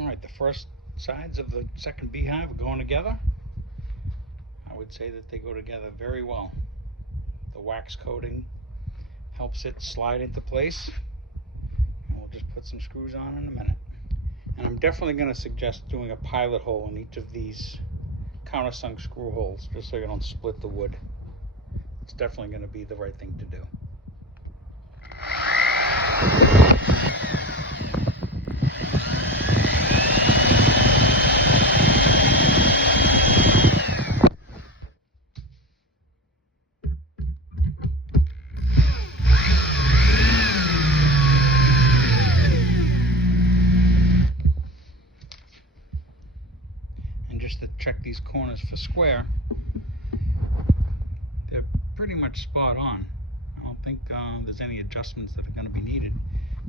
Alright, the first sides of the second beehive are going together. I would say that they go together very well. The wax coating helps it slide into place. And we'll just put some screws on in a minute. And I'm definitely going to suggest doing a pilot hole in each of these countersunk screw holes, just so you don't split the wood. It's definitely going to be the right thing to do. And just to check these corners for square, they're pretty much spot on. I don't think there's any adjustments that are going to be needed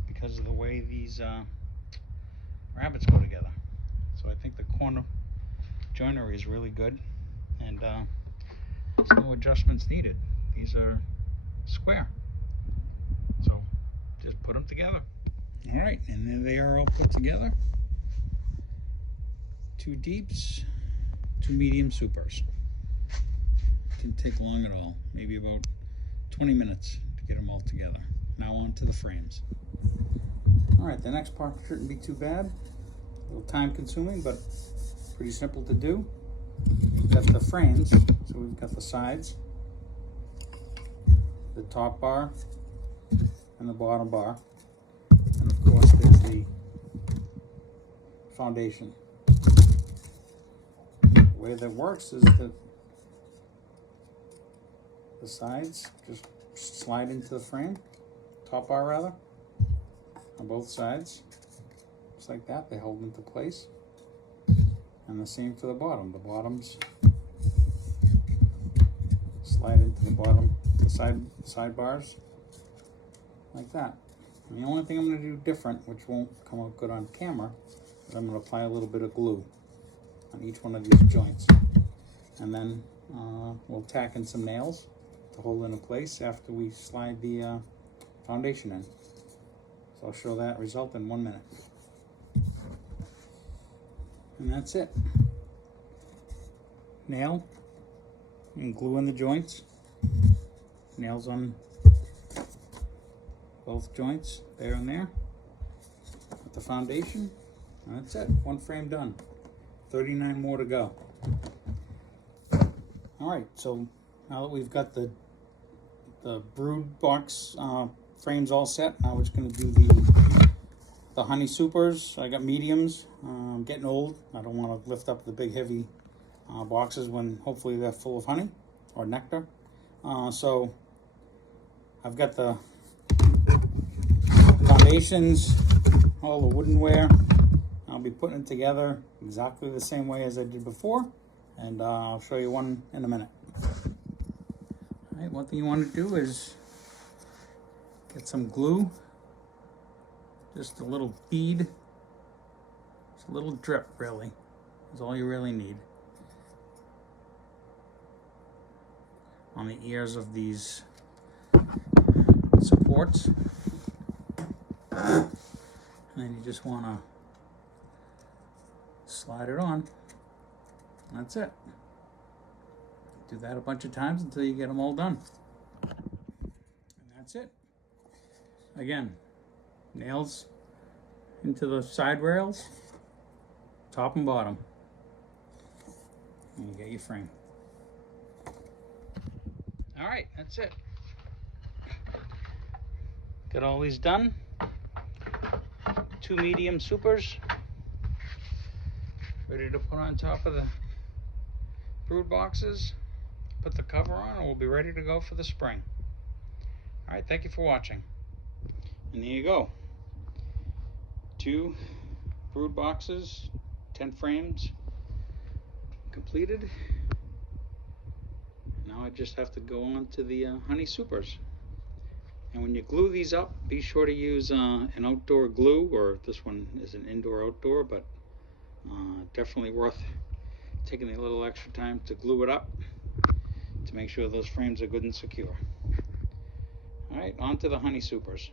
because of the way these rabbits go together. So I think the corner joinery is really good, and there's no adjustments needed. These are square, so just put them together. All right, and there they are all put together. 2 deeps, 2 medium supers. Didn't take long at all, maybe about 20 minutes to get them all together. Now on to the frames. All right, the next part shouldn't be too bad. A little time consuming, but pretty simple to do. We've got the frames, so we've got the sides, the top bar, and the bottom bar. And of course there's the foundation. The way that works is that the sides just slide into the frame, top bar rather, on both sides, just like that. They hold into place. And the same for the bottom. The bottoms slide into the bottom, the side bars, like that. And the only thing I'm going to do different, which won't come out good on camera, is I'm going to apply a little bit of glue on each one of these joints. And then we'll tack in some nails to hold it in place after we slide the foundation in. So I'll show that result in 1 minute. And that's it. Nail and glue in the joints. Nails on both joints, there and there. With the foundation, and that's it. 1 frame done. 39 more to go. Alright, so now that we've got the brood box frames all set, now we're just going to do the honey supers. I got mediums. I'm getting old. I don't want to lift up the big heavy boxes when hopefully they're full of honey or nectar. So I've got the foundations, all the woodenware. I'll be putting it together exactly the same way as I did before, and I'll show you one in a minute. All right, one thing you want to do is get some glue, just a little bead, just a little drip really, is all you really need. On the ears of these supports. And then you just want to slide it on. That's it. Do that a bunch of times until you get them all done. And that's it. Again, nails into the side rails, top and bottom. And you get your frame. All right, that's it. Got all these done. 2 medium supers ready to put on top of the brood boxes. Put the cover on and we'll be ready to go for the spring. All right, thank you for watching. And there you go. 2 brood boxes, 10 frames completed. Now I just have to go on to the honey supers. And when you glue these up, be sure to use an outdoor glue, or this one is an indoor-outdoor, but definitely worth taking a little extra time to glue it up to make sure those frames are good and secure. All right, on to the honey supers.